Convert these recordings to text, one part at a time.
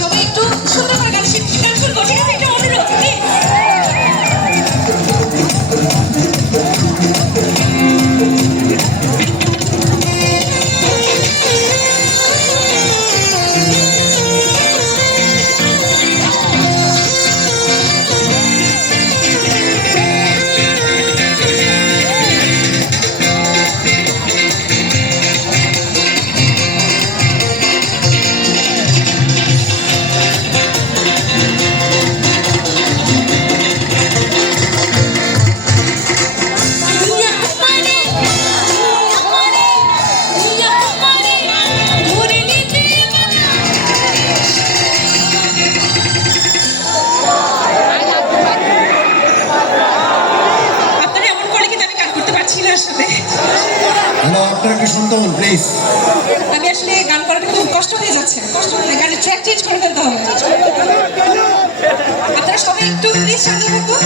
সবাই একটু সুন্দর করে গান শুনবো, ঠিক আছে? এটা অনুরোধ, প্লিজ। প্লিজ আমি আসলে গান করাটা খুব কষ্ট হয়ে যাচ্ছে, গানের ট্র্যাক চেঞ্জ করে ফেলতে হবে। আপনারা সবাই একটু প্লিজ শান্ত থাকুন।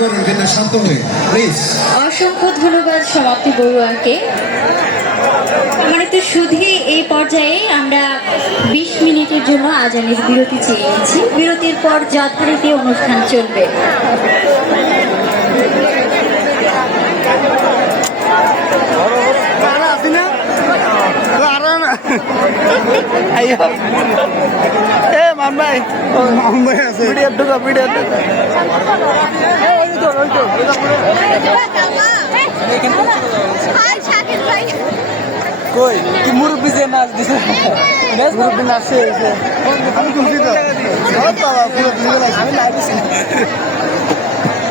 করেন কিন্তু শান্ত হয়ে প্লিজ। অসংখ্য ধন্যবাদ সমাপ্তি বড়ুয়াকে। মানে তো শুধু এই পর্যায়ে আমরা 20 মিনিটের জন্য আজানের বিরতি চেয়ে নিচ্ছি। বিরতির পর যথারীতি অনুষ্ঠান চলবে। কই কি মুরব্বি যে নাচ দিছে মুরব্বি নাচছে আমি খুশি তো বাবা পুরো দিকে আমি নাচ দিছি